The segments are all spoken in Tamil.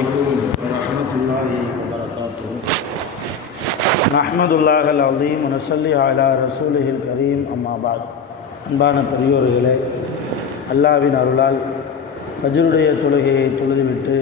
அலைக்கும் வரஹ்மத்துல்லாஹி வபரகாத்துஹு. நஹ்மதுல்லாஹல் அலீம் வ நஸல்லி அலா ரசூலிஹில் கரீம். அம்மா பாத். அன்பான பெரியோர்களே, அல்லாஹ்வின் அருளால் ஃபஜ்ருடைய தொழுகையை தொழுதுவிட்டு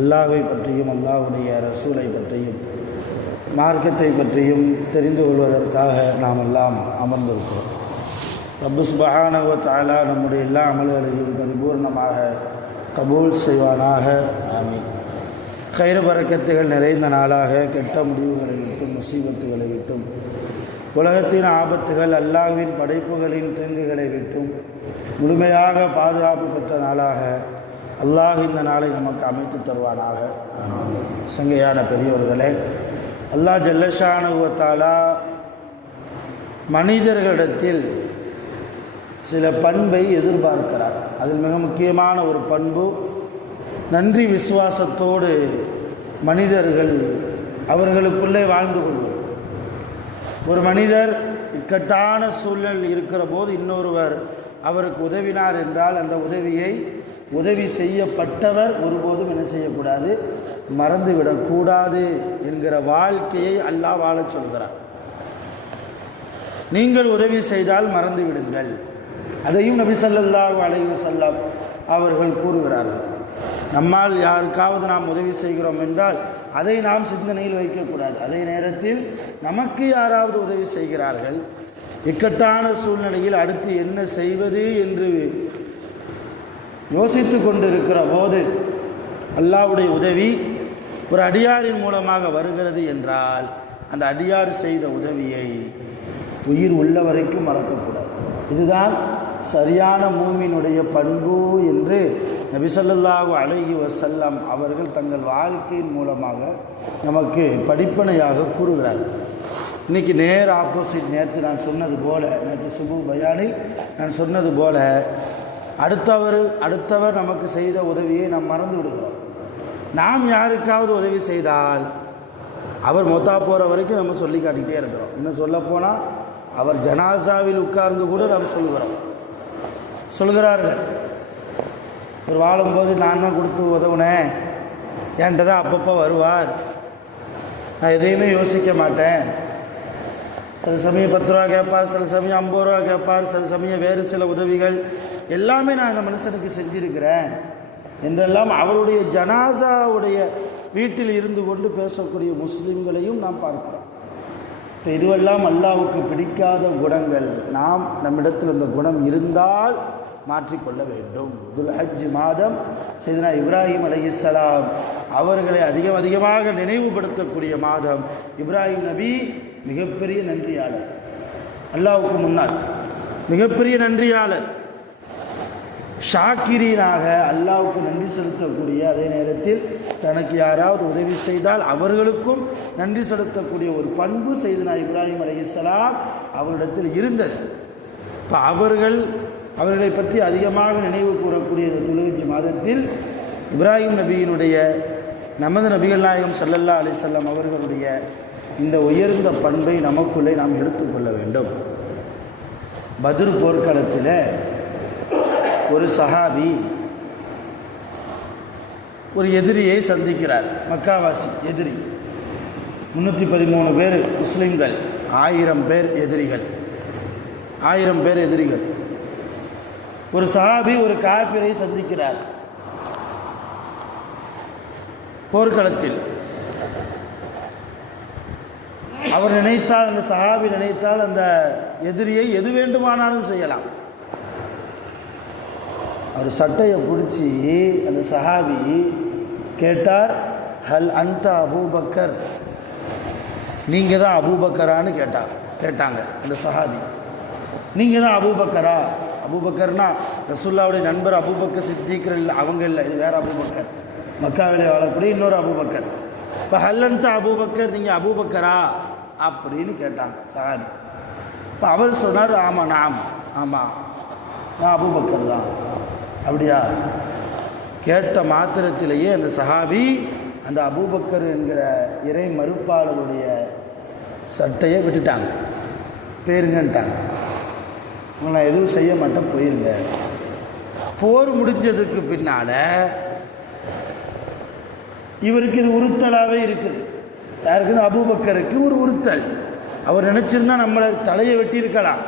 அல்லாஹ்வை பற்றியும் அல்லாஹ்வுடைய ரசூலை பற்றியும் மார்க்கத்தை பற்றியும் தெரிந்து கொள்வதற்காக நாம் எல்லாம் அமர்ந்திருக்கிறோம். ரப்பு சுப்ஹானஹு வ தஆலா நம்முடைய எல்லா அமல்களையும் பரிபூர்ணமாக கபூல் செய்வானாக. ஆமீன். கயிறு பரக்கத்துகள் நிறைந்த நாளாக கெட்ட முடிவுகளை விட்டும் முசீபத்துகளை விட்டும் உலகத்தின் ஆபத்துகள் அல்லாஹ்வின் படைப்புகளின் தீங்குகளை விட்டும் முழுமையாக பாதுகாப்பு பெற்ற நாளாக அல்லாஹ் இந்த நாளை நமக்கு அமைத்து தருவானாக. சங்கையான பெரியோர்களே, அல்லாஹ் ஜல்லஷானஹு வ தஆலா மனிதர்களிடத்தில் சில பண்பை எதிர்பார்க்கிறார். அதில் மிக முக்கியமான ஒரு பண்பு, நன்றி விசுவாசத்தோடு மனிதர்கள் அவர்களுக்குள்ளே வாழ்ந்து கொள்வது. ஒரு மனிதர் இக்கட்டான சூழல் இருக்கிற போது இன்னொருவர் அவருக்கு உதவினார் என்றால் அந்த உதவி செய்யப்பட்டவர் ஒருபோதும் என்ன செய்யக்கூடாது, மறந்துவிடக்கூடாது என்கிற வாழ்க்கையை அல்லாஹ் வாழச் சொல்கிறார். நீங்கள் உதவி செய்தால் மறந்து விடுங்கள். அதையும் நபி ஸல்லல்லாஹு அலைஹி வஸல்லம் அவர்கள் கூறுகிறார்கள். நம்மால் யாருக்காவது நாம் உதவி செய்கிறோம் என்றால் அதை நாம் சிந்தனையில் வைக்கக்கூடாது. அதே நேரத்தில் நமக்கு யாராவது உதவி செய்கிறார்கள், இக்கட்டான சூழ்நிலையில் அடுத்து என்ன செய்வது என்று யோசித்து கொண்டிருக்கிற போது அல்லாஹ்வுடைய உதவி ஒரு அடியாரின் மூலமாக வருகிறது என்றால் அந்த அடியார் செய்த உதவியை உயிர் உள்ள வரைக்கும் மறக்கக்கூடாது. இதுதான் சரியான மூமினுடைய பண்பு என்று நபி ஸல்லல்லாஹு அலைஹி வஸல்லம் அவர்கள் தங்கள் வாழ்க்கையின் மூலமாக நமக்கு படிப்பனையாக கூறுகிறார்கள். இன்றைக்கி நேர் ஆப்போசிட். நேற்று நான் சொன்னது போல, நேற்று சுபு பயானில் நான் சொன்னது போல, அடுத்தவர் நமக்கு செய்த உதவியை நாம் மறந்து விடுகிறோம். நாம் யாருக்காவது உதவி செய்தால் அவர் மொத்தா போகிற வரைக்கும் நம்ம சொல்லி காட்டிக்கிட்டே இருக்கிறோம். இன்னும் சொல்லப்போனால் அவர் ஜனாசாவில் உட்கார்ந்து கூட நாம் சொல்கிறார்கள். ஒரு வாழும்போது நான் தான் கொடுத்து உதவுனேன், என்கிட்ட தான் அப்பப்போ வருவார், நான் எதையுமே யோசிக்க மாட்டேன். சில சமயம் 10 ரூபா கேட்பார், சில சமயம் 50 ரூபா கேட்பார், சில சமயம் வேறு சில உதவிகள் எல்லாமே நான் அந்த மனுஷனுக்கு செஞ்சிருக்கிறேன் என்றெல்லாம் அவருடைய ஜனாசாவுடைய வீட்டில் இருந்து கொண்டு பேசக்கூடிய முஸ்லிம்களையும் நாம் பார்க்கிறோம். இப்போ இதுவெல்லாம் அல்லாஹ்வுக்கு பிடிக்காத குணங்கள். நாம் நம்மிடத்தில் இந்த குணம் இருந்தால் மாற்றிக்கொள்ள வேண்டும். துல்ஹஜ் மாதம் சையதுனா இப்ராஹிம் அலைஹிஸ்ஸலாம் அவர்களை அதிகமாக நினைவுபடுத்தக்கூடிய மாதம். இப்ராஹிம் நபி மிகப்பெரிய நன்றியாளர், அல்லாஹ்வுக்கு முன்னால் மிகப்பெரிய நன்றியாளர், ஷாக்கிரீனாக அல்லாஹ்வுக்கு நன்றி செலுத்தக்கூடிய, அதே நேரத்தில் தனக்கு யாராவது உதவி செய்தால் அவர்களுக்கும் நன்றி செலுத்தக்கூடிய ஒரு பண்பு சையதுனா இப்ராஹிம் அலைஹிஸ்ஸலாம் அவரிடத்தில் இருந்தது. இப்போ அவர்களை பற்றி அதிகமாக நினைவு கூறக்கூடிய இந்த துல்ஹஜ் மாதத்தில் இப்ராஹிம் நபியினுடைய, நமது நபிகள் நாயகம் ஸல்லல்லாஹு அலைஹி வஸல்லம் அவர்களுடைய இந்த உயர்ந்த பண்பை நமக்குள்ளே நாம் எடுத்துக்கொள்ள வேண்டும். பத்ர் போர்க்களத்தில் ஒரு சஹாபி ஒரு எதிரியை சந்திக்கிறார். மக்காவாசி எதிரி. 313 பேர் முஸ்லிம்கள், 1000 பேர் எதிரிகள். 1000 பேர் எதிரிகள். ஒரு சஹாபி ஒரு காஃபிரை சந்திக்கிறார் போர்க்களத்தில். அவர் நினைத்தால், அந்த சஹாபி நினைத்தால் அந்த எதிரியை எது வேண்டுமானாலும் செய்யலாம். அவர் சட்டையை பிடிச்சி அந்த சஹாபி கேட்டார், ஹல் அன்த அபூபக்கர், நீங்கள் தான் அபூபக்கரான்னு கேட்டாங்க அந்த சஹாபி. நீங்கள் தான் அபூபக்கரா? அபூபக்கர்னா ரசூலுல்லாஹ்வுடைய நண்பர் அபூபக்கர் சித்திக்ர் இல்லை, அவங்க இல்லை, இது வேறு அபூபக்கர், மக்காவிலே வாழக்கூடிய இன்னொரு அபூபக்கர். இப்போ ஹல் அன்த அபூபக்கர், நீங்கள் அபூபக்கரா அப்படின்னு கேட்டாங்க சஹாபி. இப்போ அவர் சொன்னார், ஆமாம் நான் அபூபக்கர் தான். அப்படியா? கேட்ட மாத்திரத்திலேயே அந்த சஹாபி அந்த அபூபக்கர் என்கிற இறை மறுப்பாளருடைய சட்டையை விட்டுட்டாங்க, பேருங்கன்ட்டாங்க. நான் எதுவும் செய்ய மாட்டேன், போயிருங்க. போர் முடிஞ்சதுக்கு பின்னால் இவருக்கு இது உறுத்தலாகவே இருக்குது. யாருக்குன்னு அபூபக்கருக்கு ஒரு உறுத்தல். அவர் நினச்சிருந்தா நம்மளை தலையை வெட்டியிருக்கலாம்,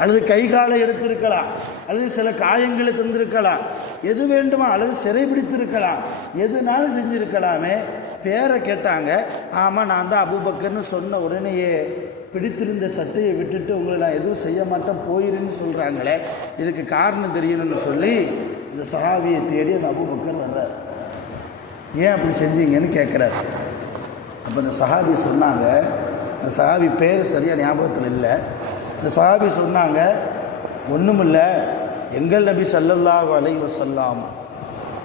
அல்லது கை காலை எடுத்திருக்கலாம், அல்லது சில காயங்களை தந்திருக்கலாம், எது வேண்டுமா, அல்லது சிறை பிடித்திருக்கலாம், எதுனாலும் செஞ்சுருக்கலாமே. பேரை கேட்டாங்க, ஆமாம் நான் தான் அபூபக்கர்னு சொன்ன உடனேயே பிடித்திருந்த சட்டையை விட்டுட்டு உங்களை நான் எதுவும் செய்ய மாட்டேன் போயிருன்னு சொல்கிறாங்களே, இதுக்கு காரணம் தெரியணும்னு சொல்லி இந்த சஹாபியை தேடி அந்த அபூபக்கர் வர்றார். ஏன் அப்படி செஞ்சீங்கன்னு கேட்குறாரு. அப்போ இந்த சஹாபி சொன்னாங்க, இந்த சஹாபி பேர் சரியாக ஞாபகத்தில் இல்லை. இந்த சஹாபி சொன்னாங்க, ஒன்றுமில்லை, எங்கள் நபி ஸல்லல்லாஹு அலைஹி வஸல்லம்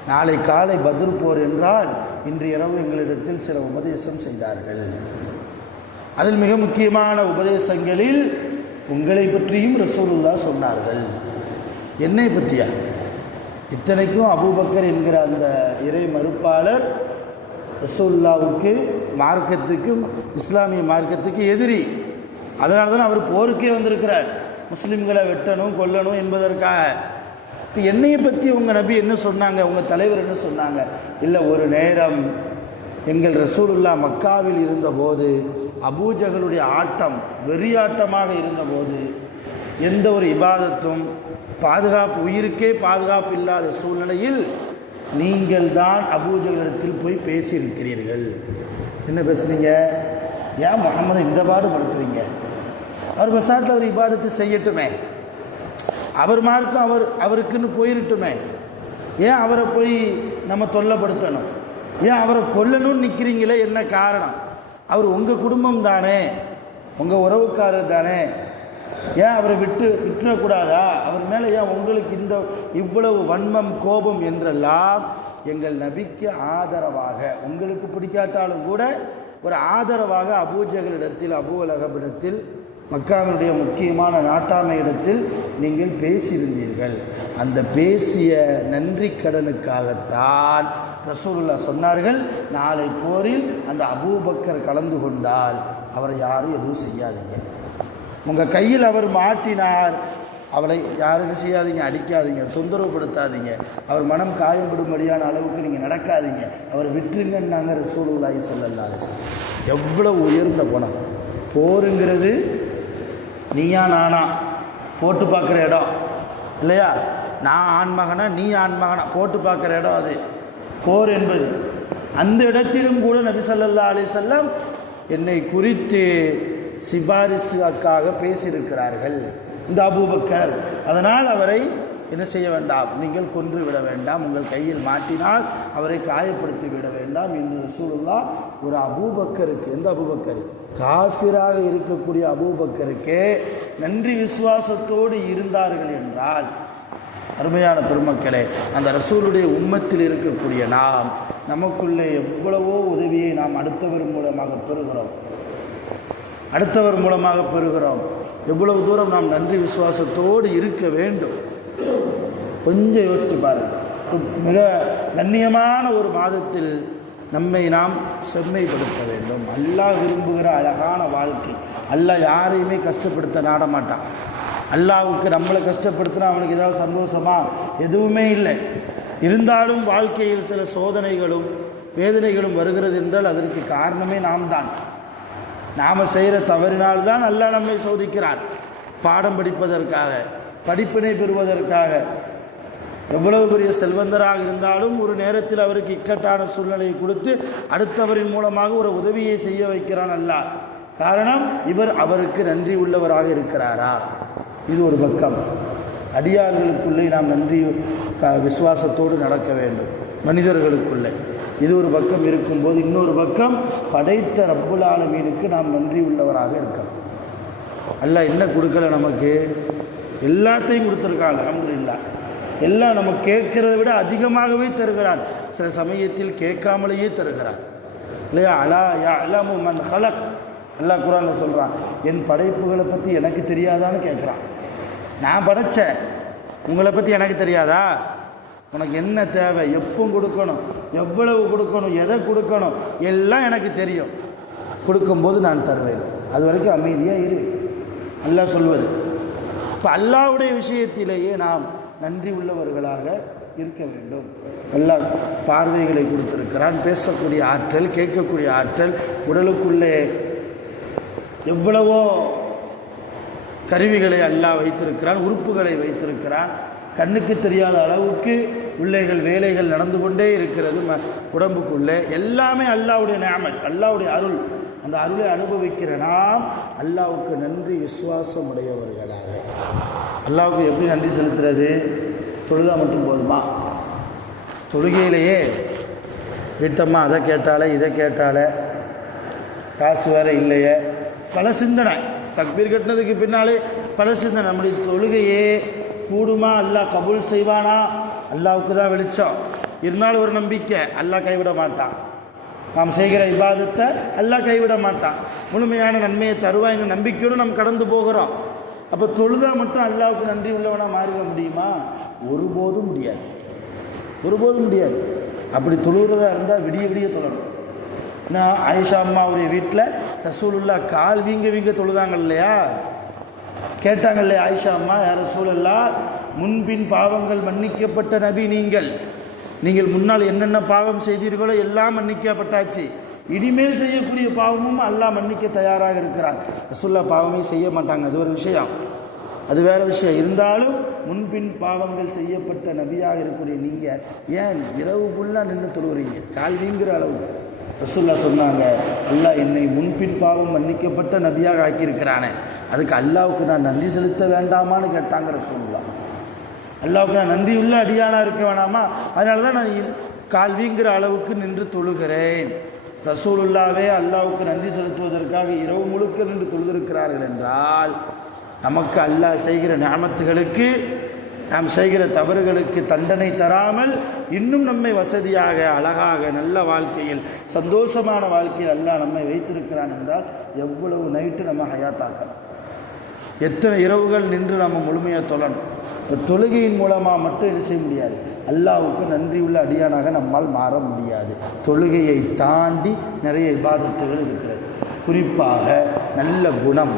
நாளை காலை பத்ர் போர் என்றால் இன்று இரவு எங்களிடத்தில் சில உபதேசம் செய்தார்கள். அதில் மிக முக்கியமான உபதேசங்களில் உங்களை பற்றியும் ரசூலுல்லாஹ் சொன்னார்கள். என்னை பற்றியா? இத்தனைக்கும் அபூபக்கர் என்கிற அந்த இறை மறுப்பாளர் ரசூலுல்லாஹ்வுக்கு, மார்க்கத்துக்கும், இஸ்லாமிய மார்க்கத்துக்கு எதிரி. அதனால தான் அவர் போருக்கே வந்திருக்கிறார், முஸ்லீம்களை வெட்டணும் கொல்லணும் என்பதற்காக. இப்போ என்னையை பற்றி உங்கள் நபி என்ன சொன்னாங்க, உங்கள் தலைவர் என்ன சொன்னாங்க? இல்லை, ஒரு நேரம் எங்கள் ரசூலுல்லாஹ் மக்காவில் இருந்தபோது அபூஜகளுடைய ஆட்டம் வெறியாட்டமாக இருந்தபோது எந்த ஒரு இபாதத்தும் பாதுகாப்பு, உயிருக்கே பாதுகாப்பு இல்லாத சூழ்நிலையில் நீங்கள் தான் அபூஜகளிடத்தில் போய் பேசியிருக்கிறீர்கள். என்ன பேசுனீங்க? ஏன் முஹம்மதை இந்த பாடுபடுத்துறீங்க? அவர் பசாட்டில் அவர் இபாதத்தை செய்யட்டுமே, அவர் மார்க்கம் அவருக்குன்னு போயிருட்டுமே, ஏன் அவரை போய் நம்ம தொல்லைப்படுத்தணும்? ஏன் அவரை கொல்லணும்னு நிற்கிறீங்களே, என்ன காரணம்? அவர் உங்கள் குடும்பம் தானே, உங்கள் உறவுக்காரர் தானே, ஏன் அவரை விட்டுறக்கூடாதா? அவர் மேலே ஏன் உங்களுக்கு இவ்வளவு வன்மம் கோபம் என்றெல்லாம் எங்கள் நபிக்கு ஆதரவாக, உங்களுக்கு பிடிக்காட்டாலும் கூட ஒரு ஆதரவாக அபூஜகளிடத்தில், அபூ லஹபிடத்தில், மக்காவினுடைய முக்கியமான நாட்டாமை இடத்தில் நீங்கள் பேசியிருந்தீர்கள். அந்த பேசிய நன்றி கடனுக்காகத்தான் ரசூலுல்லாஹ் சொன்னார்கள், நாளை போரில் அந்த அபூபக்கர் கலந்து கொண்டால் அவரை யாரும் எதுவும் செய்யாதீங்க. உங்கள் கையில் அவர் மாட்டினார், அவளை யாரும் செய்யாதீங்க, அடிக்காதீங்க, தொந்தரவுப்படுத்தாதீங்க, அவர் மனம் காயப்படும்படியான அளவுக்கு நீங்கள் நடக்காதீங்க, அவர் விட்டுருங்கன்னாங்க ரசூலுல்லாஹி ஸல்லல்லாஹு அலைஹி வஸல்லம். எவ்வளோ உயர்ந்த குணம்! போருங்கிறது நீயா நானா போட்டு பார்க்குற இடம் இல்லையா? நான் ஆண்மகனா நீ ஆண்மகனா போட்டு பார்க்குற இடம் அது போர் என்பது. அந்த இடத்திலும் கூட நபி ஸல்லல்லாஹு அலைஹி வஸல்லம் என்னை குறித்து சிபாரிசுக்காக பேசியிருக்கிறார்கள் இந்த அபூபக்கர். அதனால் அவரை என்ன செய்ய வேண்டாம், நீங்கள் கொன்று விட வேண்டாம், உங்கள் கையில் மாட்டினால் அவரை காயப்படுத்தி விட வேண்டாம் என்று ரசூலுல்லாஹ் ஒரு அபூபக்கருக்கு, எந்த அபூபக்கர், காஃபிராக இருக்கக்கூடிய அபூபக்கருக்கே நன்றி விசுவாசத்தோடு இருந்தார்கள் என்றால், அருமையான பெருமக்களே, அந்த ரசூலுடைய உம்மத்தில் இருக்கக்கூடிய நாம் நமக்குள்ளே எவ்வளவோ உதவியை நாம் அடுத்தவர் மூலமாக பெறுகிறோம். எவ்வளவு தூரம் நாம் நன்றி விசுவாசத்தோடு இருக்க வேண்டும், கொஞ்சம் யோசித்து பாருங்கள். மிக கண்ணியமான ஒரு மாதத்தில் நம்மை நாம் செம்மைப்படுத்த வேண்டும். அல்லாஹ் விரும்புகிற அழகான வாழ்க்கை. அல்லாஹ் யாரையுமே கஷ்டப்படுத்த நாட மாட்டான். அல்லாஹ்வுக்கு நம்மளை கஷ்டப்படுத்தினா அவனுக்கு ஏதாவது சந்தோஷமா? எதுவுமே இல்லை. இருந்தாலும் வாழ்க்கையில் சில சோதனைகளும் வேதனைகளும் வருகிறது என்றால் அதற்கு காரணமே நாம் தான். நாம் செய்கிற தவறினால்தான் அல்லாஹ் நம்மை சோதிக்கிறான். பாடம் படிப்பதற்காக, படிப்பினை பெறுவதற்காக. எவ்வளவு பெரிய செல்வந்தராக இருந்தாலும் ஒரு நேரத்தில் அவருக்கு இக்கட்டான சூழ்நிலையை கொடுத்து அடுத்தவரின் மூலமாக ஒரு உதவியை செய்ய வைக்கிறான் அல்லாஹ். காரணம், இவர் அவருக்கு நன்றி உள்ளவராக இருக்கிறாரா? இது ஒரு பக்கம். அடியார்களுக்குள்ளே நாம் நன்றி விசுவாசத்தோடு நடக்க வேண்டும், மனிதர்களுக்குள்ளே. இது ஒரு பக்கம் இருக்கும்போது, இன்னொரு பக்கம் படைத்த ரப்புல் ஆலமீனுக்கு நாம் நன்றி உள்ளவராக இருக்கணும். அல்லாஹ் என்ன கொடுக்கல நமக்கு? எல்லாத்தையும் கொடுத்துருக்காங்க, அல்ஹம்துலில்லாஹ். எல்லாம் நம்ம கேட்கிறத விட அதிகமாகவே தருகிறான். சில சமயத்தில் கேட்காமலேயே தருகிறான் இல்லையா? அலா யஅலமு மன் ஹலக், அல்லாஹ் குர்ஆனில் சொல்கிறான், என் படைப்புகளை பற்றி எனக்கு தெரியாதான்னு கேட்குறான். நான் படைத்தேன், உங்களை பற்றி எனக்கு தெரியாதா? உனக்கு என்ன தேவை, எப்போ கொடுக்கணும், எவ்வளவு கொடுக்கணும், எதை கொடுக்கணும், எல்லாம் எனக்கு தெரியும். கொடுக்கும்போது நான் தருவேன், அது வரைக்கும் அமைதியாக இரு, அல்லாஹ் சொல்வது. இப்போ அல்லாஹ்வுடைய விஷயத்திலேயே நாம் நன்றி உள்ளவர்களாக இருக்க வேண்டும். அல்லாஹ் பார்வைகளை கொடுத்திருக்கிறான், பேசக்கூடிய ஆற்றல், கேட்கக்கூடிய ஆற்றல், உடலுக்குள்ளே எவ்வளவோ கருவிகளை அல்லாஹ் வைத்திருக்கிறான், உறுப்புகளை வைத்திருக்கிறான். கண்ணுக்கு தெரியாத அளவுக்கு உள்ளைகள் வேலைகள் நடந்து கொண்டே இருக்கிறது உடம்புக்குள்ளே. எல்லாமே அல்லாஹ்வுடைய நிஅமத், அல்லாஹ்வுடைய அருள். அந்த அருளை அனுபவிக்கிற நாம் அல்லாஹ்வுக்கு நன்றி விசுவாசம் உடையவர்களாக. அல்லாஹ்வுக்கு எப்படி நன்றி செலுத்துறது? தொழுதா மட்டும் போதுமா? தொழுகையிலேயே வீட்டம்மா அதை கேட்டாலே இதை கேட்டாலே, காசு வேறு இல்லையே, பல சிந்தனை. தக்பீர் கட்டினதுக்கு பின்னாலே பல சிந்தனை. நம்முடைய தொழுகையே கூடுமா, அல்லாஹ் கபூல் செய்வானா, அல்லாஹ்வுக்கு தான் வெளிச்சம். இருந்தாலும் ஒரு நம்பிக்கை, அல்லாஹ் கைவிட மாட்டான். நாம் செய்கிற இபாதத்தை அல்லாஹ் கைவிட மாட்டான். முழுமையான நன்மையை தருவாங்க நம்பிக்கையோடு நம்ம கடந்து போகிறோம். அப்போ தொழுதா மட்டும் அல்லாஹ்வுக்கு நன்றி உள்ளவனாக மாறிட முடியுமா? ஒருபோதும் முடியாது, ஒருபோதும் முடியாது. அப்படி தொழுகிறதா இருந்தால் விடிய விடிய தொழணும். நான் ஆயிஷா அம்மாவுடைய வீட்டில் ரசூலுல்லாஹ் கால் வீங்க தொழுதாங்க இல்லையா? கேட்டாங்க இல்லையா ஆயிஷா அம்மா, யார் ரசூலுல்லாஹ், முன்பின் பாவங்கள் மன்னிக்கப்பட்ட நபி நீங்கள் முன்னால் என்னென்ன பாவம் செய்தீர்களோ எல்லாம் மன்னிக்கப்பட்டாச்சு, இனிமேல் செய்யக்கூடிய பாவமும் அல்லாஹ் மன்னிக்க தயாராக இருக்கிறான். ரசூலுல்லாஹ் பாவமே செய்ய மாட்டாங்க, அது ஒரு விஷயம், அது வேறு விஷயம். இருந்தாலும் முன்பின் பாவங்கள் செய்யப்பட்ட நபியாக இருக்கக்கூடிய நீங்கள் ஏன் இரவு ஃபுல்லாக நின்று தொழுகிறீங்க கால் வீங்குற அளவு? ரசூலுல்லாஹ் சொன்னாங்க, அல்லாஹ் என்னை முன்பின் பாவம் மன்னிக்கப்பட்ட நபியாக ஆக்கியிருக்கிறானே, அதுக்கு அல்லாஹ்வுக்கு நான் நன்றி செலுத்த வேண்டாமான்னு கேட்டாங்க ரசூலுல்லாஹ். அல்லாஹ்வுக்கு நான் நன்றி உள்ள அடியானாக இருக்க வேணாமா? அதனால தான் நான் கால் வீங்குற அளவுக்கு நின்று தொழுகிறேன். ரசூலுல்லாவே அல்லாஹ்வுக்கு நன்றி செலுத்துவதற்காக இரவு முழுக்க நின்று தொழுதிருக்கிறார்கள் என்றால், நமக்கு அல்லாஹ் செய்கிற நிஅமத்துகளுக்கு, நாம் செய்கிற தவறுகளுக்கு தண்டனை தராமல் இன்னும் நம்மை வசதியாக, அழகாக, நல்ல வாழ்க்கையில், சந்தோஷமான வாழ்க்கையில் அல்லாஹ் நம்மை வைத்திருக்கிறான் என்றால் எவ்வளவு நைட்டு நம்ம ஹயாத்தாக்கலாம், எத்தனை இரவுகள் நின்று நம்ம முழுமையாக தொழணும். இப்போ தொழுகையின் மூலமாக மட்டும் என்ன செய்ய முடியாது, அல்லாஹ்வுக்கு நன்றியுள்ள அடியானாக நம்மால் மாற முடியாது. தொழுகையை தாண்டி நிறைய இபாதத்துகள் இருக்கிறது. குறிப்பாக நல்ல குணம்,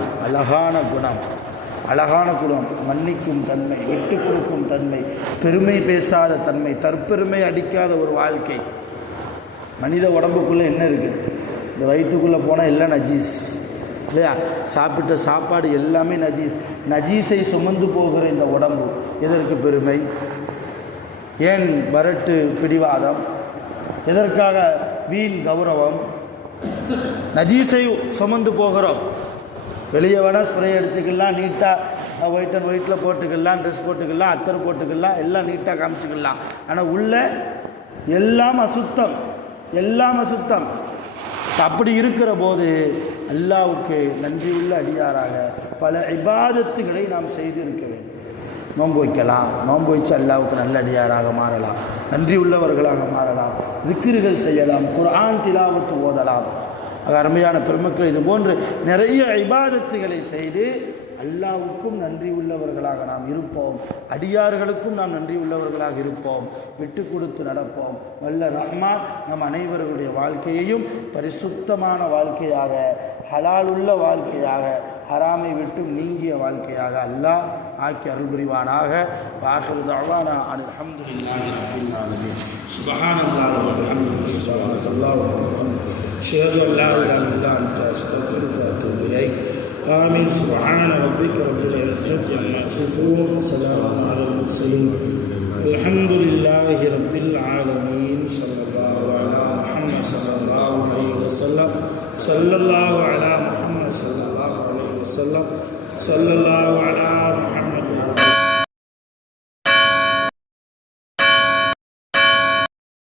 அழகான குணம், மன்னிக்கும் தன்மை, விட்டு கொடுக்கும் தன்மை, பெருமை பேசாத தன்மை, தற்பெருமை அடிக்காத ஒரு வாழ்க்கை. மனித உடம்புக்குள்ளே என்ன இருக்குது? இந்த வயிற்றுக்குள்ளே போனால் எல்லாம் நஜீஸ் இல்லையா? சாப்பிட்ட சாப்பாடு எல்லாமே நஜீஸை சுமந்து போகிற இந்த உடம்பு எதற்கு பெருமை? ஏன் வரட்டு பிடிவாதம்? எதற்காக வீண் கௌரவம்? நஜீஸை சுமந்து போகிறோம். வெளியே வேணால் ஸ்ப்ரே அடிச்சுக்கலாம், நீட்டாக ஒயிட் அண்ட் ஒயிட்டில் போட்டுக்கலாம், ட்ரெஸ் போட்டுக்கலாம், அத்தர் போட்டுக்கலாம், எல்லாம் நீட்டாக காமிச்சிக்கலாம். ஆனால் உள்ள எல்லாம் அசுத்தம். அப்படி இருக்கிற போது அல்லாஹ்வுக்கு நன்றியுள்ள அடியாராக பல இபாதத்துகளை நாம் செய்திருக்க வேண்டும். நோன்பு வைக்கலாம், நோன்பு வச்சு அல்லாஹ்வுக்கு நல்ல அடியாராக மாறலாம், நன்றி உள்ளவர்களாக மாறலாம், திக்ருகள் செய்யலாம், குர்ஆன் திலாவத்து ஓதலாம். அருமையான பெருமக்கள், இது போன்று நிறைய இபாதத்துகளை செய்து அல்லாஹ்வுக்கும் நன்றி உள்ளவர்களாக நாம் இருப்போம், அடியார்களுக்கும் நாம் நன்றி உள்ளவர்களாக இருப்போம், விட்டு கொடுத்து நடப்போம். வல்ல ரஹ்மான் நம் அனைவருடைய வாழ்க்கையையும் பரிசுத்தமான வாழ்க்கையாக, ஹலாலுள்ள வாழ்க்கையாக, ஹராமை விட்டு நீங்கிய வாழ்க்கையாக அல்லாஹ் ஆக்கி அருள் புரிவானாக. வாஹிரு தஅவானா அல்ஹம்துலில்லாஹி ரப்பில் ஆலமீன். சுப்ஹானல்லாஹி வ பிஹம்திஹி, சுப்ஹானல்லாஹி வ பிஹம்திஹி, அஷ்ஹது அன் லா இலாஹா இல்லா அன்த, அஸ்தக்ஃபிருக வ அத்தூபு இலைக். آمين. سبحان ربك رب العزة عما يصفون وسلام على المرسلين الحمد لله رب العالمين. صلى الله على محمد صلى الله عليه وسلم. صلى الله على محمد صلى الله عليه وسلم. صلى الله على محمد